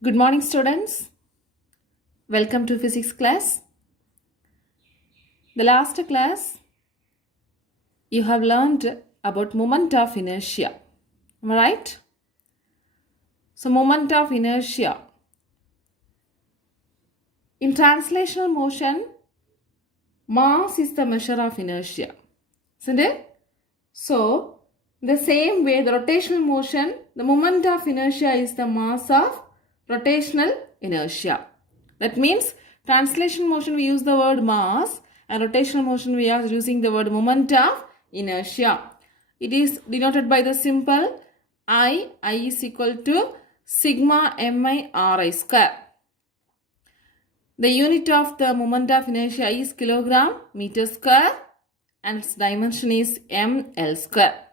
Good morning, students. Welcome to physics class. The last class, you have learned about moment of inertia. Am I right? So, moment of inertia. In translational motion, mass is the measure of inertia. Isn't it? So, the same way, the rotational motion, the moment of inertia is the mass of rotational inertia. That means, translation motion we use the word mass and rotational motion we are using the word moment of inertia. It is denoted by the symbol I is equal to sigma mi ri square. The unit of the moment of inertia is kilogram meter square and its dimension is ml square.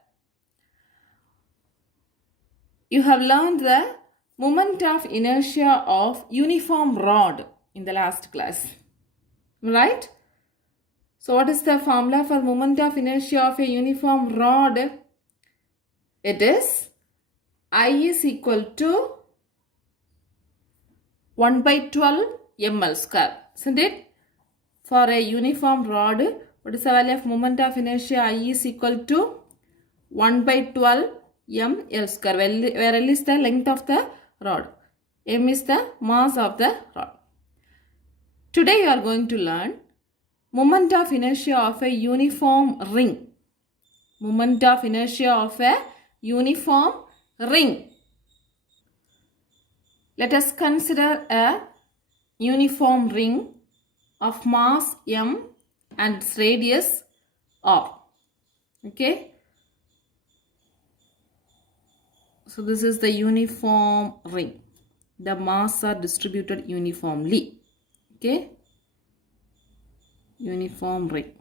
You have learned the moment of inertia of uniform rod in the last class. Right? So what is the formula for moment of inertia of a uniform rod? It is I is equal to 1 by 12 ml square. Isn't it? For a uniform rod, what is the value of moment of inertia? I is equal to 1 by 12 ml square, where L is the length of the rod. M is the mass of the rod. Today you are going to learn moment of inertia of a uniform ring. Moment of inertia of a uniform ring. Let us consider a uniform ring of mass m and its radius r. Okay. So this is the uniform ring. The mass are distributed uniformly. Okay. Uniform ring.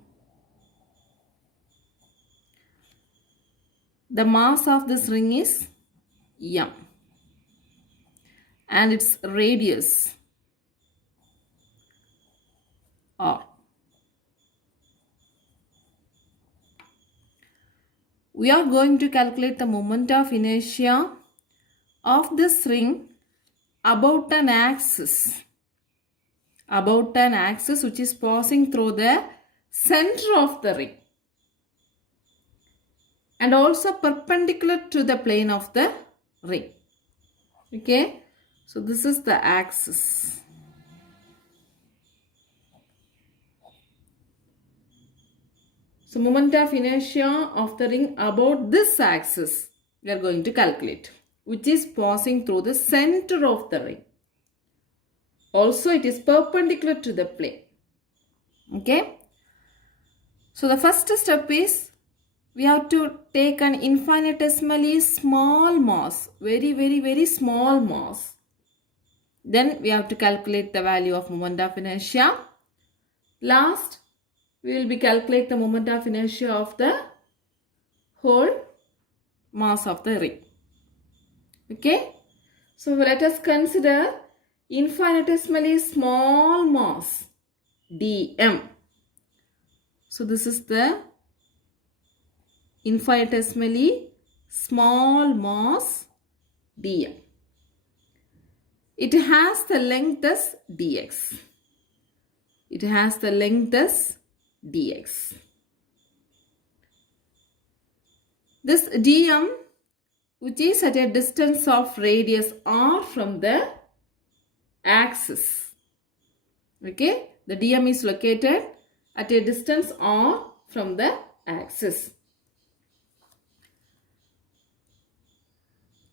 The mass of this ring is m and its radius r. We are going to calculate the moment of inertia of this ring about an axis. About an axis which is passing through the center of the ring. And also perpendicular to the plane of the ring. Okay. So this is the axis. So moment of inertia of the ring about this axis we are going to calculate, which is passing through the center of the ring. Also it is perpendicular to the plane. Okay. So the first step is we have to take an infinitesimally small mass, very small mass. Then we have to calculate the value of moment of inertia. Last, we will be calculate the moment of inertia of the whole mass of the ring. Okay. So let us consider infinitesimally small mass dm. So this is the infinitesimally small mass dm. It has the length as dx. It has the length as dx. This dm, which is at a distance of radius r from the axis. Okay, the dm is located at a distance r from the axis.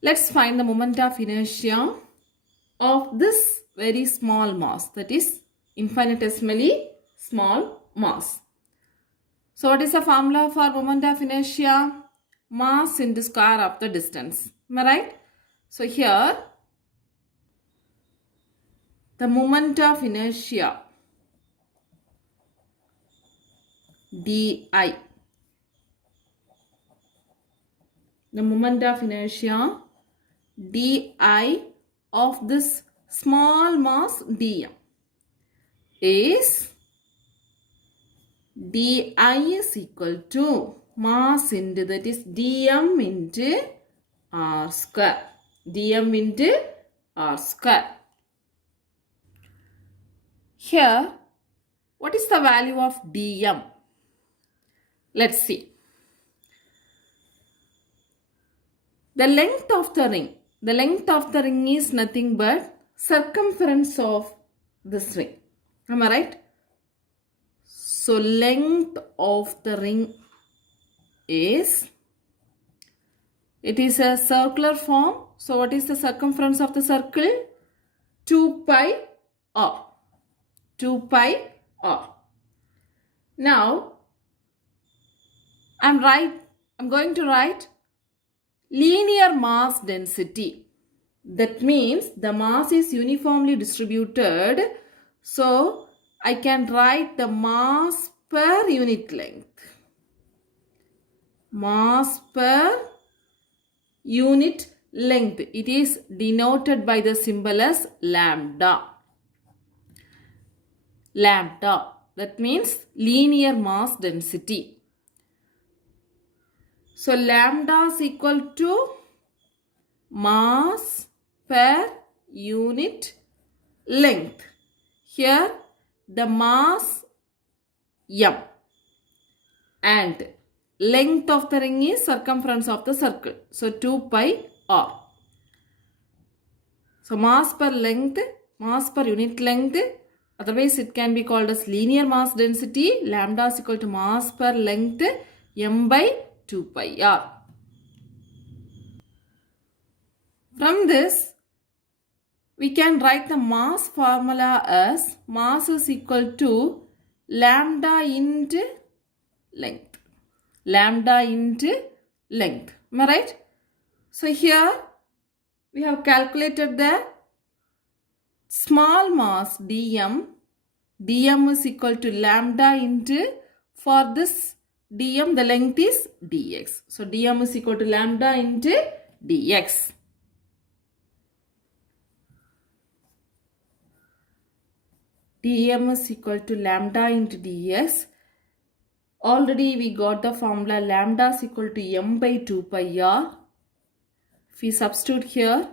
Let's find the moment of inertia of this very small mass, that is infinitesimally small mass. So what is the formula for moment of inertia? Mass into square of the distance. Am I right? So here the moment of inertia di. The moment of inertia di of this small mass dm is di is equal to mass into, that is dm into r square. Dm into r square. Here, what is the value of dm? Let's see. The length of the ring is nothing but circumference of this ring. Am I right? So length of the ring is, it is a circular form. So what is the circumference of the circle? 2 pi r. 2 pi r. Now, I'm going to write linear mass density. That means the mass is uniformly distributed. So I can write the mass per unit length. Mass per unit length. It is denoted by the symbol as lambda. Lambda. That means linear mass density. So lambda is equal to mass per unit length. Here the mass m and length of the ring is circumference of the circle. So 2 pi r. So mass per unit length, otherwise it can be called as linear mass density. Lambda is equal to mass per length m by 2 pi r. From this, we can write the mass formula as mass is equal to lambda into length. Lambda into length. Am I right? So here we have calculated the small mass dm. dm is equal to lambda into, for this dm the length is dx. So dm is equal to lambda into dx. dm is equal to lambda into dx. Already we got the formula lambda is equal to m by 2 pi r. If we substitute here,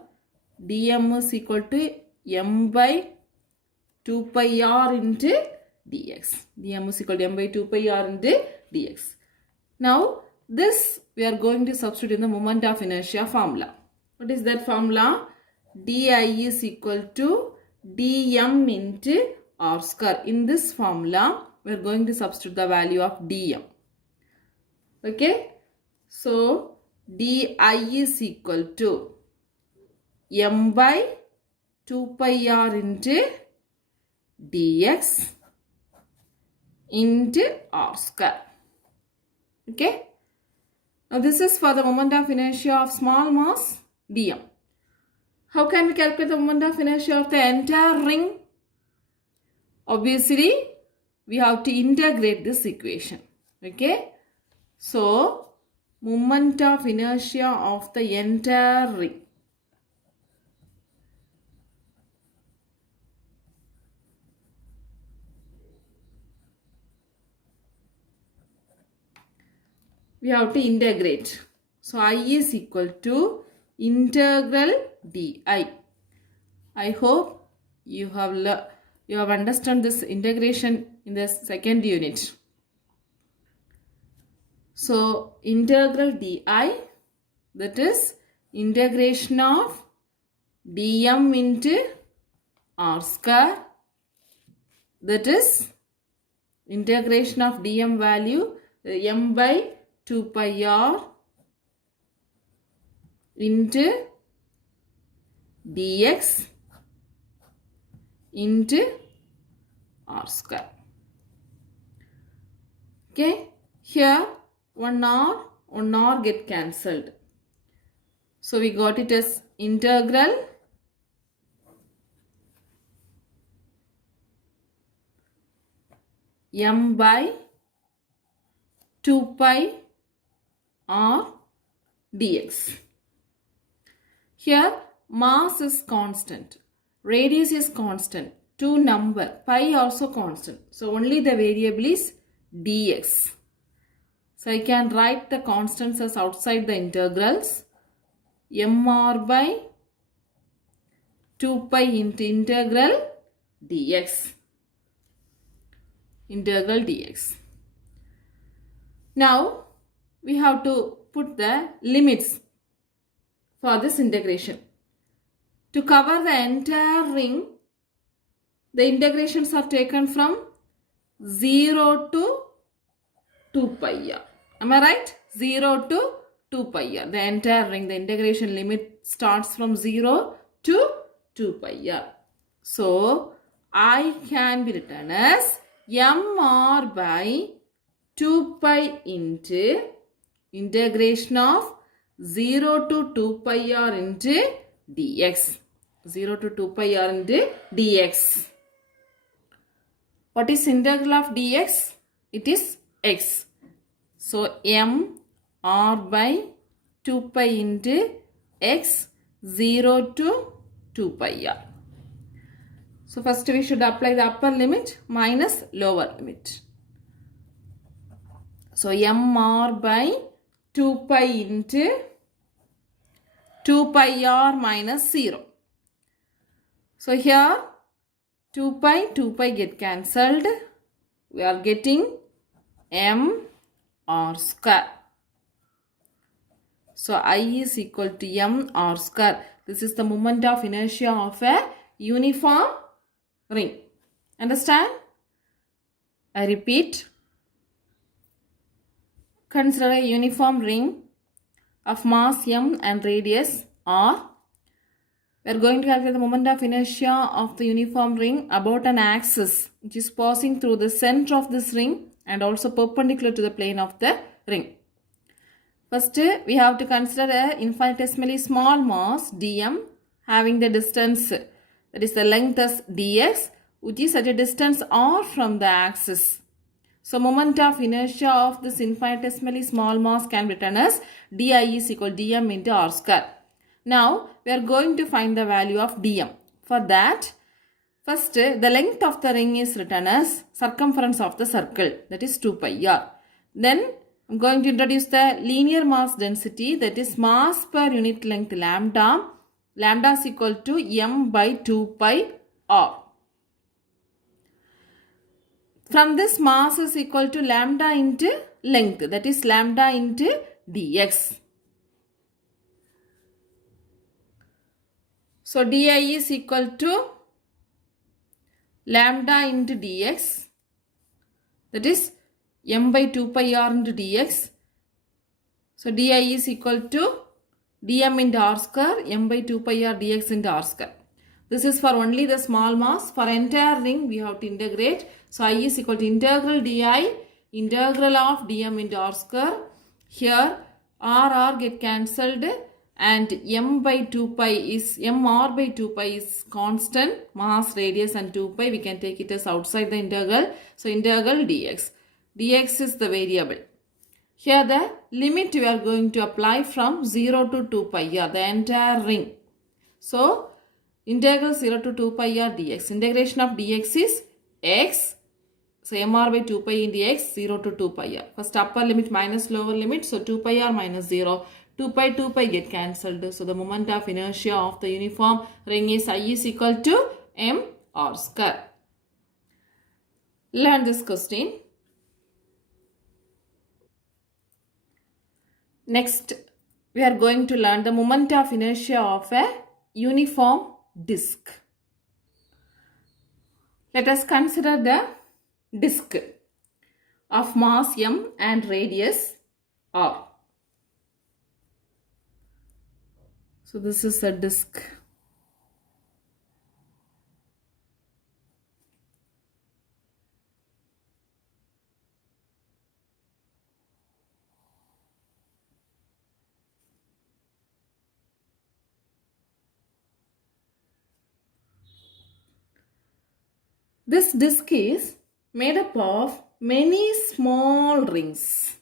dm is equal to m by 2 pi r into dx. dm is equal to m by 2 pi r into dx. Now this we are going to substitute in the moment of inertia formula. What is that formula? di is equal to dm into r square. In this formula, we are going to substitute the value of dm. Okay. So, di is equal to m by 2 pi r into dx into r square. Okay. Now, this is for the moment of inertia of small mass dm. How can we calculate the moment of inertia of the entire ring? Obviously, we have to integrate this equation. Okay. So, moment of inertia of the entire ring. We have to integrate. So, I is equal to integral di. I hope you have understood this integration in the second unit. So, integral di, that is integration of dm into r square, that is integration of dm value m by 2 pi r into dx into r square. Okay, here 1 r get cancelled. So we got it as integral m by 2 pi r dx. Here mass is constant, radius is constant, 2 number, pi also constant. So only the variable is dx. So I can write the constants as outside the integrals. mr by 2 pi into integral dx. Integral dx. Now, we have to put the limits for this integration. To cover the entire ring, the integrations are taken from 0 to 2 pi r. Am I right? 0 to 2 pi r. The entire ring, the integration limit starts from 0 to 2 pi r. So, I can be written as mr by 2 pi into integration of 0 to 2 pi r into dx. 0 to 2 pi r into dx. What is integral of dx? It is x. So, m r by 2 pi into x 0 to 2 pi r. So, first we should apply the upper limit minus lower limit. So, mr by 2 pi into 2 pi r minus 0. So, here 2 pi get cancelled. We are getting m r square. So, I is equal to m r square. This is the moment of inertia of a uniform ring. Understand? I repeat. Consider a uniform ring of mass m and radius r. We are going to calculate the moment of inertia of the uniform ring about an axis which is passing through the center of this ring and also perpendicular to the plane of the ring. First, we have to consider an infinitesimally small mass dm having the distance, that is the length as dx, which is at a distance r from the axis. So, moment of inertia of this infinitesimally small mass can be written as di is equal to dm into r square. Now, we are going to find the value of dm. For that, first the length of the ring is written as circumference of the circle, that is 2 pi r. Then, I am going to introduce the linear mass density, that is mass per unit length lambda. Lambda is equal to m by 2 pi r. From this, mass is equal to lambda into length, that is lambda into dx. So, di is equal to lambda into dx, that is m by 2 pi r into dx. So, di is equal to dm into r square, m by 2 pi r dx into r square. This is for only the small mass. For entire ring, we have to integrate. So, I is equal to integral di, integral of dm into r square. Here, r get cancelled and m by 2 pi is, mr by 2 pi is constant. Mass, radius and 2 pi, we can take it as outside the integral. So, integral dx. Dx is the variable. Here the limit we are going to apply from 0 to 2 pi r, the entire ring. So, integral 0 to 2 pi r dx. Integration of dx is x. So, mr by 2 pi into x 0 to 2 pi r. First upper limit minus lower limit. So, 2 pi r minus 0. 2 pi get cancelled. So, the moment of inertia of the uniform ring is I is equal to m r square. Learn this question. Next, we are going to learn the moment of inertia of a uniform disk. Let us consider the disk of mass m and radius r. So, this is a disk. This disk is made up of many small rings.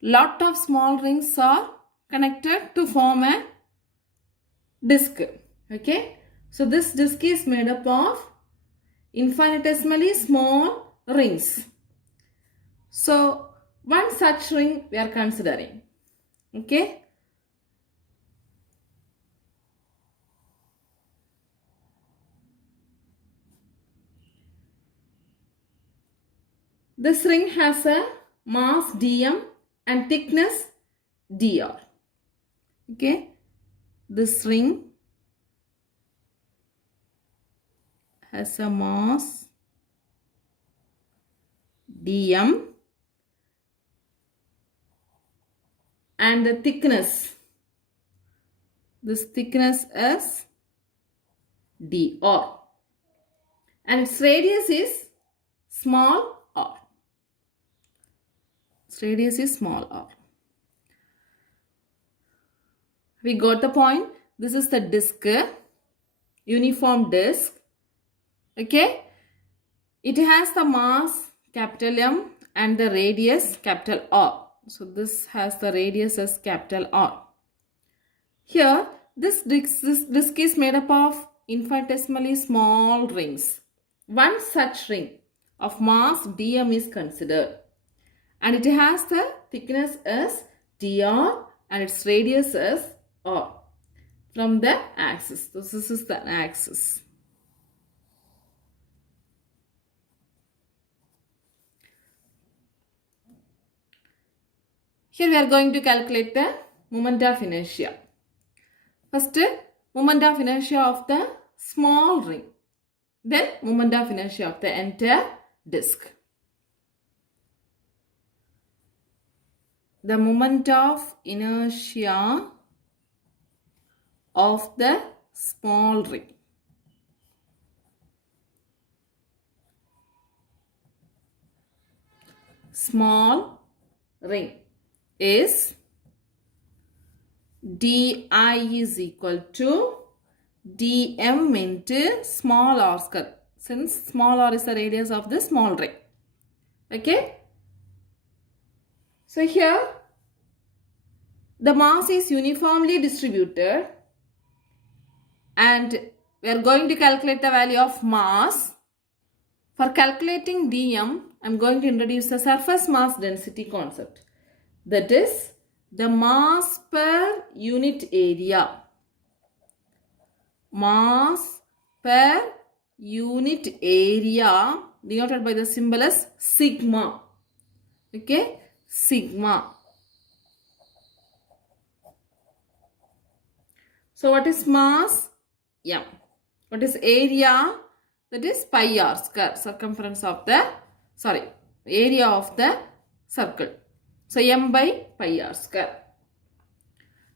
Lot of small rings are connected to form a disk. Okay. So, this disk is made up of infinitesimally small rings. So, one such ring we are considering. Okay. This ring has a mass dm and thickness dr. Okay, this ring has a mass dm and the thickness, this thickness is dr, and its radius is small r. Its radius is small r. We got the point. This is the disc, uniform disc. Okay, it has the mass capital M and the radius capital R. So this has the radius as capital R. Here this disc is made up of infinitesimally small rings. One such ring of mass dm is considered, and it has the thickness as dr and its radius as r from the axis. So this is the axis. Here we are going to calculate the moment of inertia. First, moment of inertia of the small ring. Then moment of inertia of the entire disc. The moment of inertia of the small ring. Small ring is di is equal to dm into small r square, since small r is the radius of the small ring. Okay. So here the mass is uniformly distributed, and we are going to calculate the value of mass. For calculating dm, I am going to introduce the surface mass density concept. That is the mass per unit area. Mass per unit area denoted by the symbol as sigma. Okay, sigma. So what is mass? M. What is area? That is pi r square, circumference of the, area of the circle. So m by pi r square.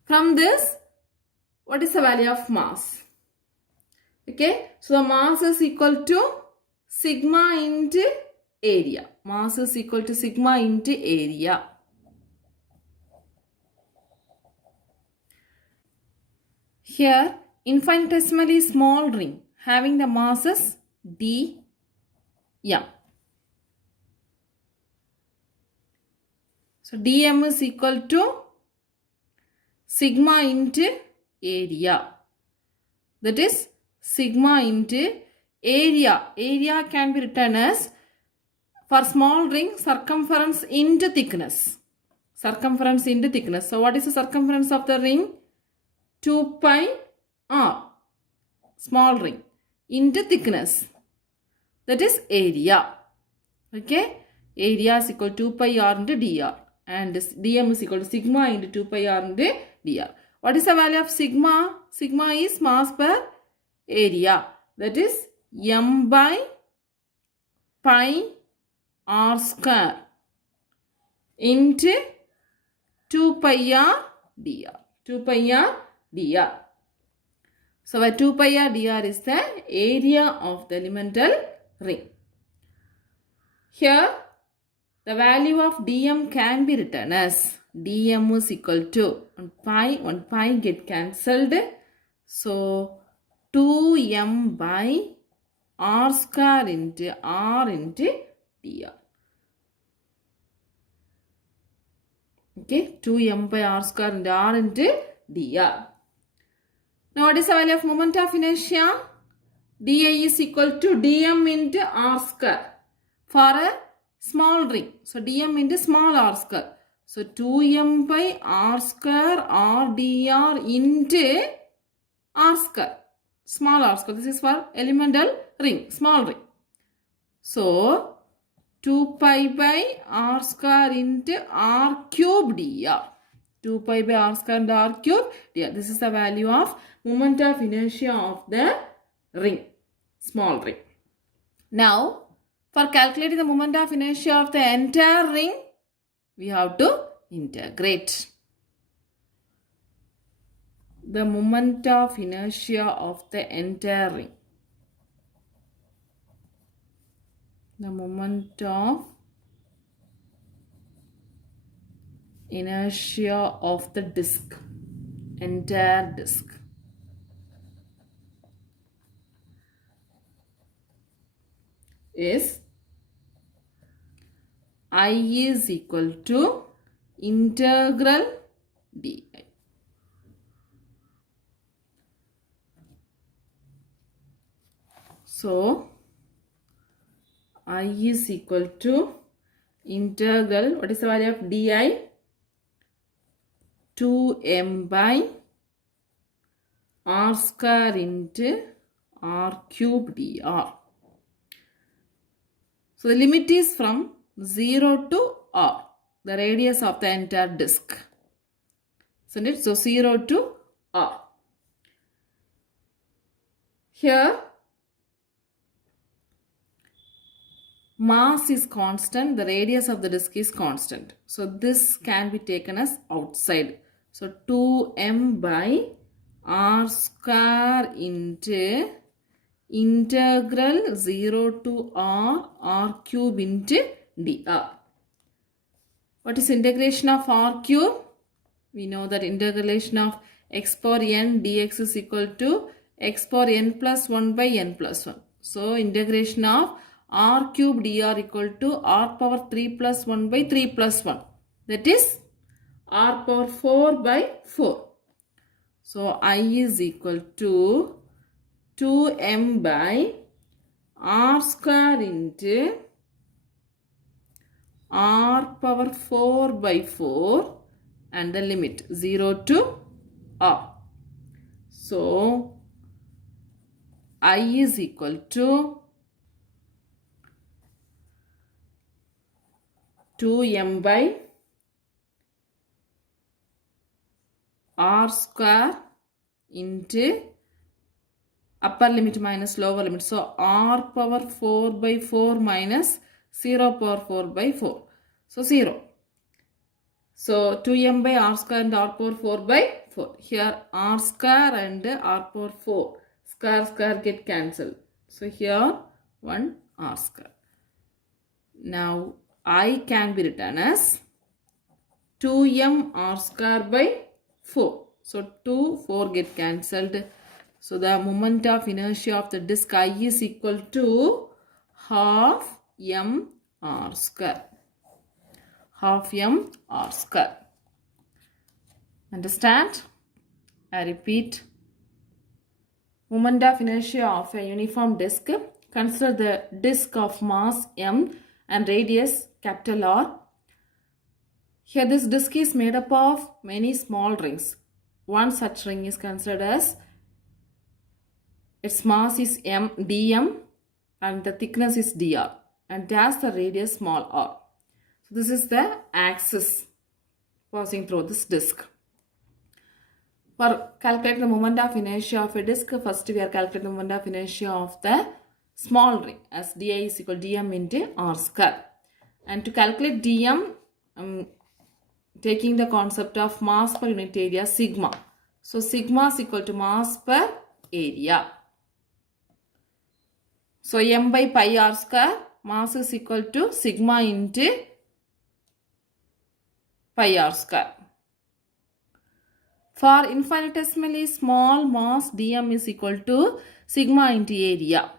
From this, what is the value of mass? Okay, so the mass is equal to sigma into area. Mass is equal to sigma into area. Here, infinitesimally small ring having the mass is dm. So dm is equal to sigma into area. That is sigma into area. Area can be written as, for small ring, circumference into thickness. Circumference into thickness. So what is the circumference of the ring? 2 pi r. Small ring into thickness. That is area. Okay. Area is equal to 2 pi r into dr. And dm is equal to sigma into 2 pi r into dr. What is the value of sigma? Sigma is mass per area. That is m by pi r square into 2 pi r dr. 2 pi r dr. So where 2 pi r dr is the area of the elemental ring. Here the value of dm can be written as dm is equal to 1 pi get cancelled. So 2m by r square into r into dr. Okay, 2m by r square into r into dr. Now what is the value of moment of inertia? dI is equal to dm into r square for a small ring. So dm into small r square. So 2m by r square r dr into r square. Small r square. This is for elemental ring, small ring. So 2 pi by r square into r cube dr. 2 pi by r square into r cube dr. This is the value of moment of inertia of the ring, small ring. Now, for calculating the moment of inertia of the entire ring, we have to integrate. The moment of inertia of the entire ring. The moment of inertia of the disk, entire disk. Is I is equal to integral di. So, I is equal to integral, what is the value of di? 2m by r square into r cube dr. So, the limit is from 0 to r, the radius of the entire disk. Isn't it? So, 0 to r. Here, mass is constant, the radius of the disk is constant. So, this can be taken as outside. So, 2m by r square into integral 0 to r cube into dr. What is integration of r cube? We know that integration of x power n dx is equal to x power n plus 1 by n plus 1. So, integration of r cube dr equal to r power 3 plus 1 by 3 plus 1. That is r power 4 by 4. So, I is equal to 2m by r square into r power 4 by 4 and the limit 0 to r. So, I is equal to 2m by r square into upper limit minus lower limit. So, r power 4 by 4 minus 0 power 4 by 4. So, 0. So, 2m by r square and r power 4 by 4. Here, r square and r power 4. Square get cancelled. So, here 1 r square. Now, I can be written as 2m r square by 4. So, 2, 4 get cancelled. So, the moment of inertia of the disk I is equal to half m r square. Half m r square. Understand? I repeat. Moment of inertia of a uniform disk. Consider the disk of mass m and radius capital R. Here this disk is made up of many small rings. One such ring is considered as its mass is dm and the thickness is dr and that's the radius small r. So this is the axis passing through this disk. For calculating the moment of inertia of a disk, first we are calculating the moment of inertia of the small ring as di is equal to dm into r square. And to calculate dm, taking the concept of mass per unit area sigma. So, sigma is equal to mass per area. So, m by pi r square, mass is equal to sigma into pi r square. For infinitesimally small mass, dm is equal to sigma into area.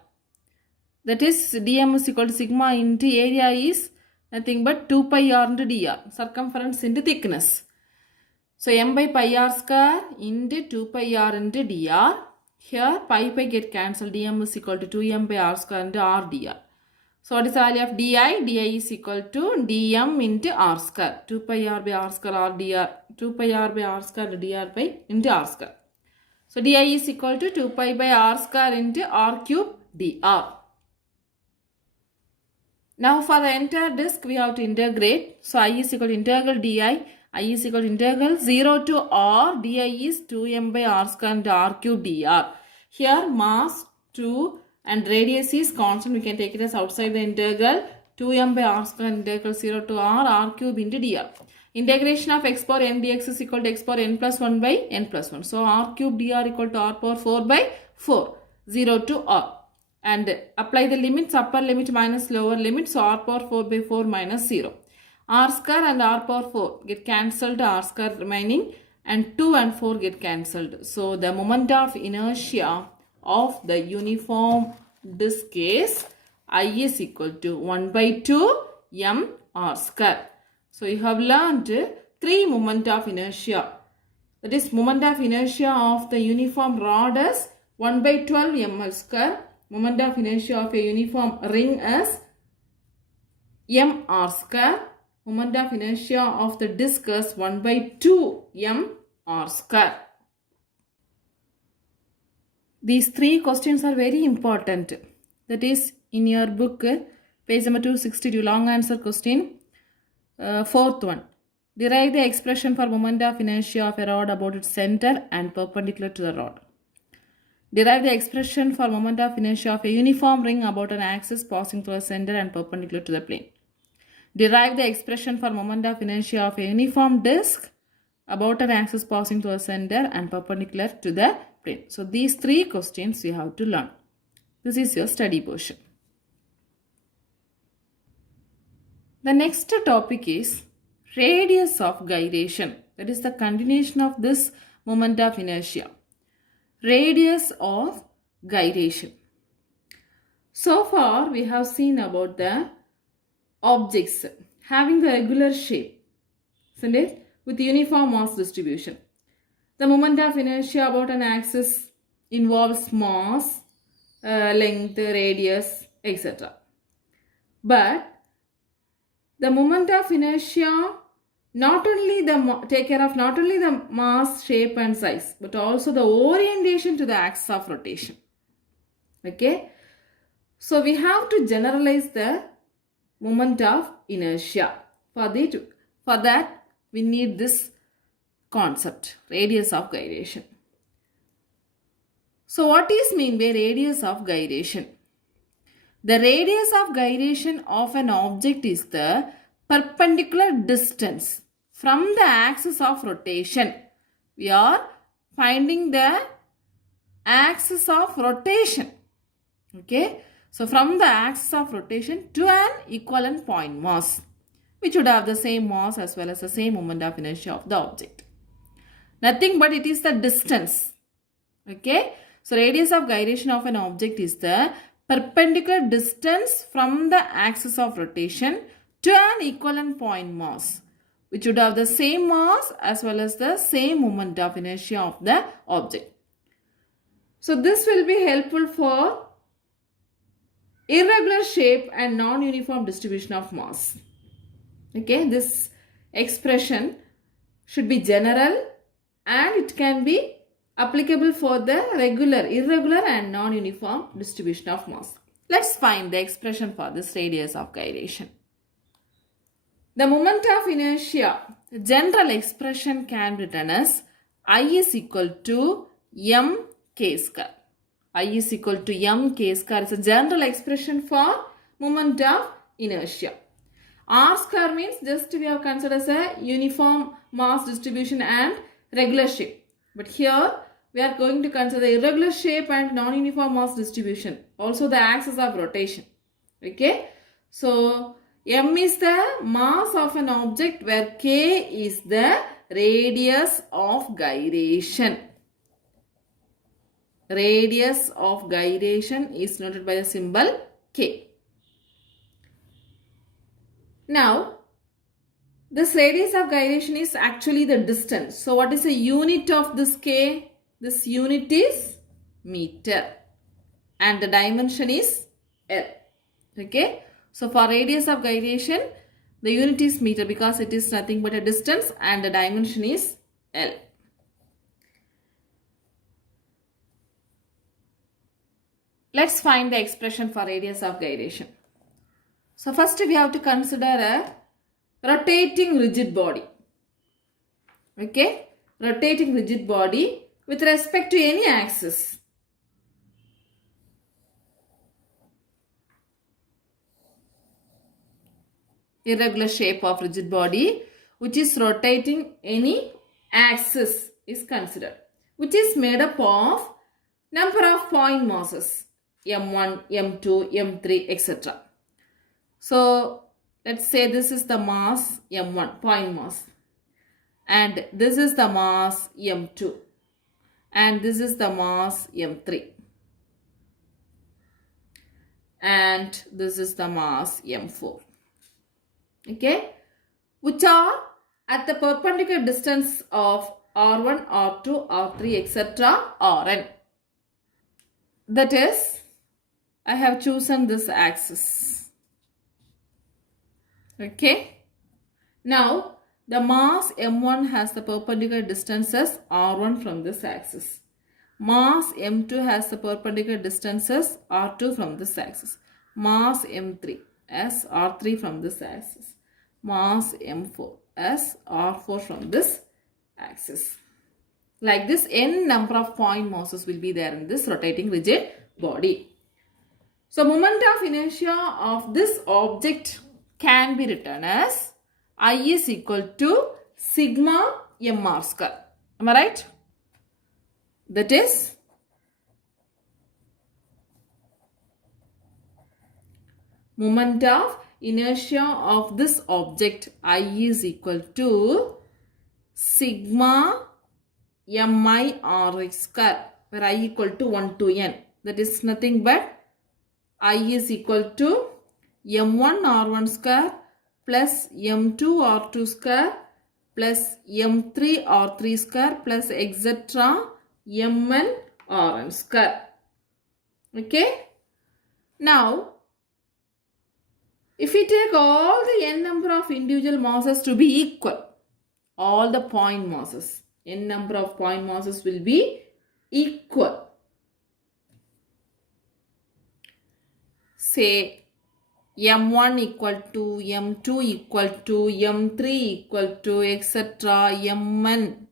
That is, dm is equal to sigma into area is nothing but 2 pi r into dr, circumference into thickness. So, m by pi r square into 2 pi r into dr. Here, pi get cancelled. Dm is equal to 2m by r square into r dr. So, what is the value of di? Di is equal to dm into r square. 2 pi r by r square r dr. 2 pi r by r square dr by into r square. So, di is equal to 2 pi by r square into r cube dr. Now for the entire disk we have to integrate. So I is equal to integral di. I is equal to integral 0 to r. Di is 2m by r square and r cube dr. Here mass 2 and radius is constant. We can take it as outside the integral. 2m by r square and integral 0 to r cube into dr. Integration of x power n dx is equal to x power n plus 1 by n plus 1. So r cube dr equal to r power 4 by 4. 0 to r. And apply the limits, upper limit minus lower limit. So r power 4 by 4 minus 0. R square and r power 4 get cancelled, r square remaining, and 2 and 4 get cancelled. So the moment of inertia of the uniform disk is I is equal to 1 by 2 m r square. So you have learned 3 moment of inertia. That is, moment of inertia of the uniform rod is 1 by 12 ml square. Moment of inertia of a uniform ring is m r square. Moment of inertia of the disc is 1 by 2 m r square. These 3 questions are very important. That is, in your book, page number 262, long answer question. Fourth one. Derive the expression for moment of inertia of a rod about its center and perpendicular to the rod. Derive the expression for moment of inertia of a uniform ring about an axis passing through a center and perpendicular to the plane. Derive the expression for moment of inertia of a uniform disk about an axis passing through a center and perpendicular to the plane. So these 3 questions you have to learn. This is your study portion. The next topic is radius of gyration. That is the continuation of this moment of inertia. Radius of gyration. So far we have seen about the objects having the regular shape, isn't it? With uniform mass distribution. The moment of inertia about an axis involves mass, length, radius, etc. But the moment of inertia take care of not only the mass, shape and size, but also the orientation to the axis of rotation. Okay. So we have to generalize the moment of inertia. For that we need this concept, radius of gyration. So what is mean by radius of gyration? The radius of gyration of an object is the perpendicular distance from the axis of rotation. We are finding the axis of rotation. Okay. So from the axis of rotation to an equivalent point mass, which would have the same mass as well as the same moment of inertia of the object. Nothing but it is the distance. Okay. So radius of gyration of an object is the perpendicular distance from the axis of rotation to an equivalent point mass, which would have the same mass as well as the same moment of inertia of the object. So this will be helpful for irregular shape and non-uniform distribution of mass. Okay, this expression should be general and it can be applicable for the regular, irregular and non-uniform distribution of mass. Let's find the expression for this radius of gyration. The moment of inertia, the general expression can be written as I is equal to m k square. I is equal to m k square is a general expression for moment of inertia. R square means just we have considered as a uniform mass distribution and regular shape. But here we are going to consider irregular shape and non-uniform mass distribution. Also the axis of rotation. Okay. So m is the mass of an object where k is the radius of gyration. Radius of gyration is noted by the symbol k. Now, this radius of gyration is actually the distance. So, what is the unit of this k? This unit is meter and the dimension is L. Okay. So, for radius of gyration, the unit is meter because it is nothing but a distance and the dimension is L. Let's find the expression for radius of gyration. So first we have to consider a rotating rigid body. Okay, rotating rigid body with respect to any axis. Irregular shape of rigid body which is rotating any axis is considered, which is made up of number of point masses m1, m2, m3, etc. So let's say this is the mass m1, point mass, and this is the mass m2, and this is the mass m3, and this is the mass m4. Okay, which are at the perpendicular distance of r1, r2, r3, etc. rn. That is, I have chosen this axis. Okay. Now, the mass m1 has the perpendicular distances r1 from this axis. Mass m2 has the perpendicular distances r2 from this axis. Mass m3 as r3 from this axis. Mass m4 as r4 from this axis. Like this, n number of point masses will be there in this rotating rigid body. So, moment of inertia of this object can be written as I is equal to sigma mr square. Am I right? That is, moment of inertia of this object I is equal to sigma mi rx square, where I equal to 1 to n. That is nothing but I is equal to m1 r1 square plus m2 r2 square plus m3 r3 square plus etc. mn rn square. Okay. Now, if we take all the n number of individual masses to be equal, all the point masses, n number of point masses will be equal. Say m1 equal to m2 equal to m3 equal to etc. mn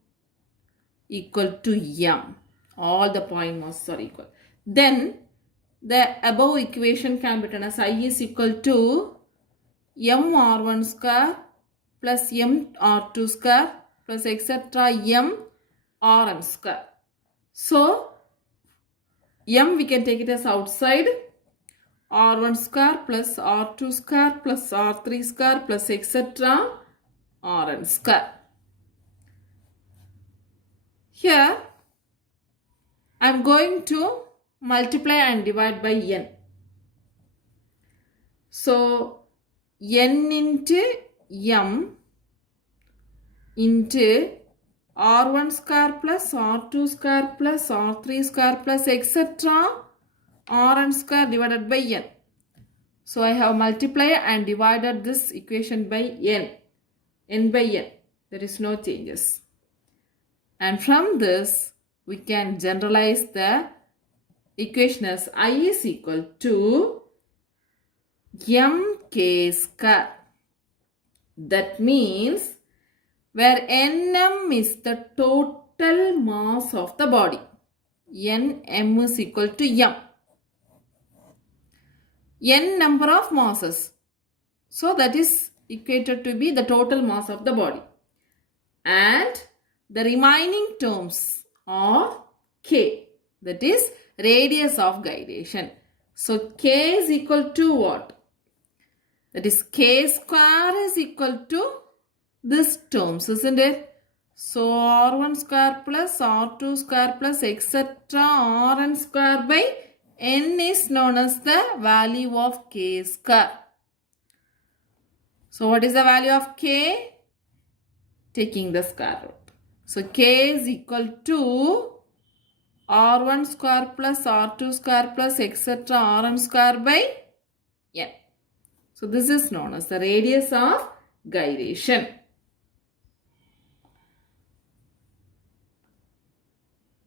equal to m. All the point masses are equal. Then the above equation can be written as I is equal to m r1 square plus m r2 square plus etc. m rn square. So m we can take it as outside, r1 square plus r2 square plus r3 square plus etc. rn square. Here I am going to multiply and divide by n. So n into m into r1 square plus r2 square plus r3 square plus etc. rn square divided by n. So I have multiplied and divided this equation by n by n. There is no changes. And from this we can generalize the equation as I is equal to mk square. That means where nm is the total mass of the body. Nm is equal to m. N number of masses. So that is equated to be the total mass of the body. And the remaining terms are k. That is radius of gyration. So k is equal to what? That is k square is equal to this terms, isn't it? So r1 square plus r2 square plus etc. rn square by n is known as the value of k square. So what is the value of k? Taking the square root. So k is equal to r1 square plus r2 square plus etc. rn square by n. So this is known as the radius of gyration.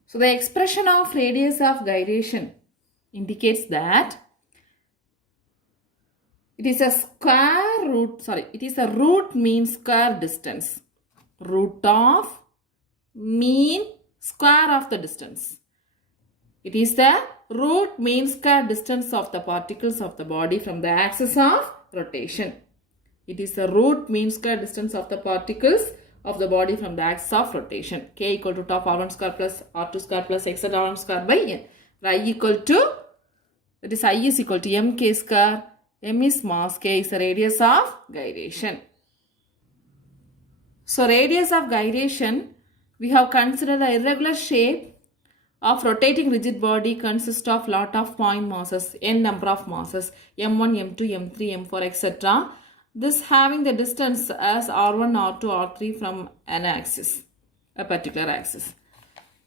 So the expression of radius of gyration indicates that It is a square root, it is a root mean square distance. Root of mean square of the distance. It is the root mean square distance of the particles of the body from the axis of rotation. It is the root mean square distance of the particles of the body from the axis of rotation. K equal to root of R1 square plus R2 square plus etc. R1 square by N. I equal to, that is I is equal to mk square. M is mass, K is the radius of gyration. So radius of gyration, we have considered the irregular shape of rotating rigid body consists of lot of point masses, n number of masses, m1, m2, m3, m4, etc. This having the distance as r1, r2, r3 from an axis, a particular axis.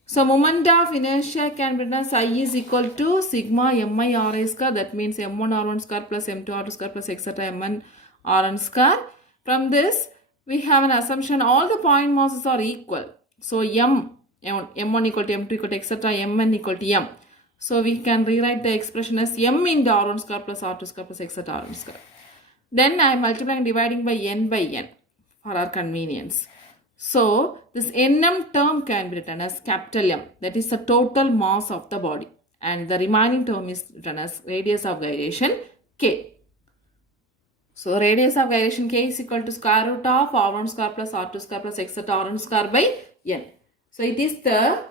So moment of inertia can be written as I is equal to sigma mi ri square. That means m1 r1 square plus m2 r2 square plus etc. mn rn square. From this, we have an assumption all the point masses are equal. So m1 equal to m2 equal to etc. mn equal to m. So we can rewrite the expression as m into r1 square plus r2 square plus etc. rn square. Then I am multiplying and dividing by n for our convenience. So this nm term can be written as capital M, that is the total mass of the body, and the remaining term is written as radius of gyration K. So radius of gyration K is equal to square root of r1 square plus r2 square plus etc. rn square by N. So it is the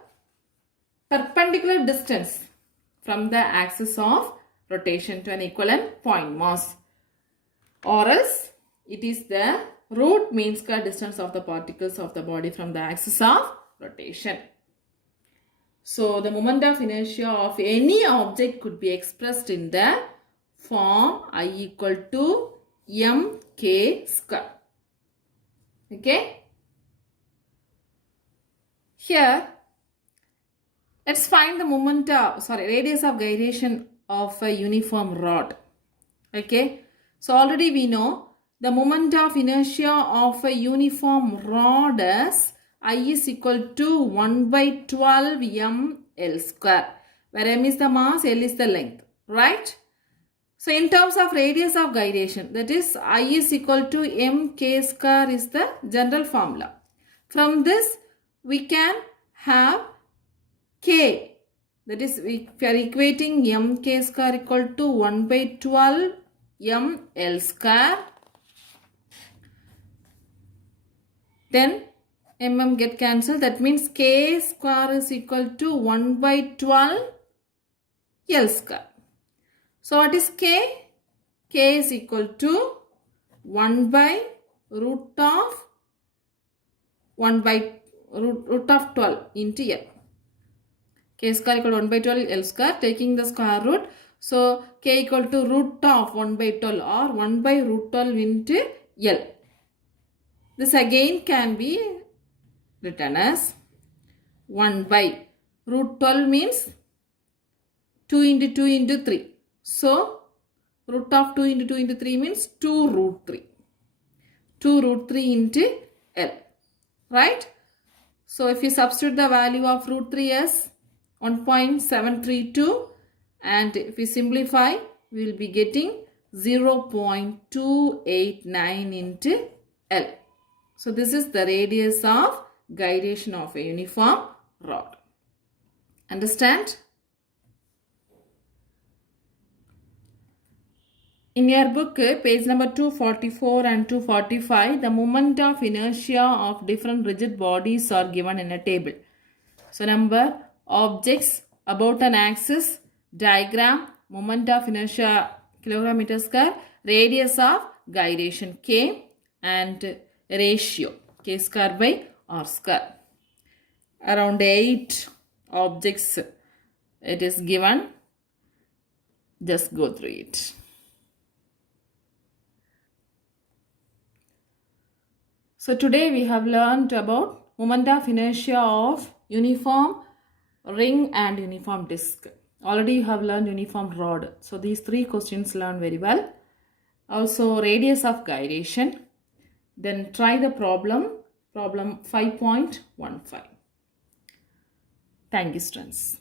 perpendicular distance from the axis of rotation to an equivalent point mass, or else it is the root mean square distance of the particles of the body from the axis of rotation. So the moment of inertia of any object could be expressed in the form I equal to mk square. Okay. Here, let's find the radius of gyration of a uniform rod. Okay. So already we know the moment of inertia of a uniform rod is I is equal to 1 by 12 m L square, where m is the mass, L is the length, right? So in terms of radius of gyration, that is I is equal to mk square is the general formula. From this we can have k, that is we are equating mk square equal to 1 by 12 m L square. Then mm get cancelled. That means k square is equal to 1 by 12 L square. So what is k? K is equal to 1 by root of 12 into L. K square equal to 1 by 12 L square, taking the square root. So k equal to root of 1 by 12 or 1 by root 12 into L. This again can be written as 1 by root 12 means 2 into 2 into 3. So root of 2 into 2 into 3 means 2 root 3. 2 root 3 into L. Right? So if you substitute the value of root 3 as 1.732, and if we simplify, we will be getting 0.289 into L. So this is the radius of gyration of a uniform rod. Understand? In your book, page number 244 and 245, the moment of inertia of different rigid bodies are given in a table. So number, objects about an axis, diagram, moment of inertia kilogram meter square, radius of gyration K, and ratio K square by R square. Around 8 objects it is given. Just go through it. So today we have learned about moment of inertia of uniform ring and uniform disc. Already you have learned uniform rod. So these 3 questions learn very well. Also radius of gyration. Then try the problem 5.15. Thank you, students.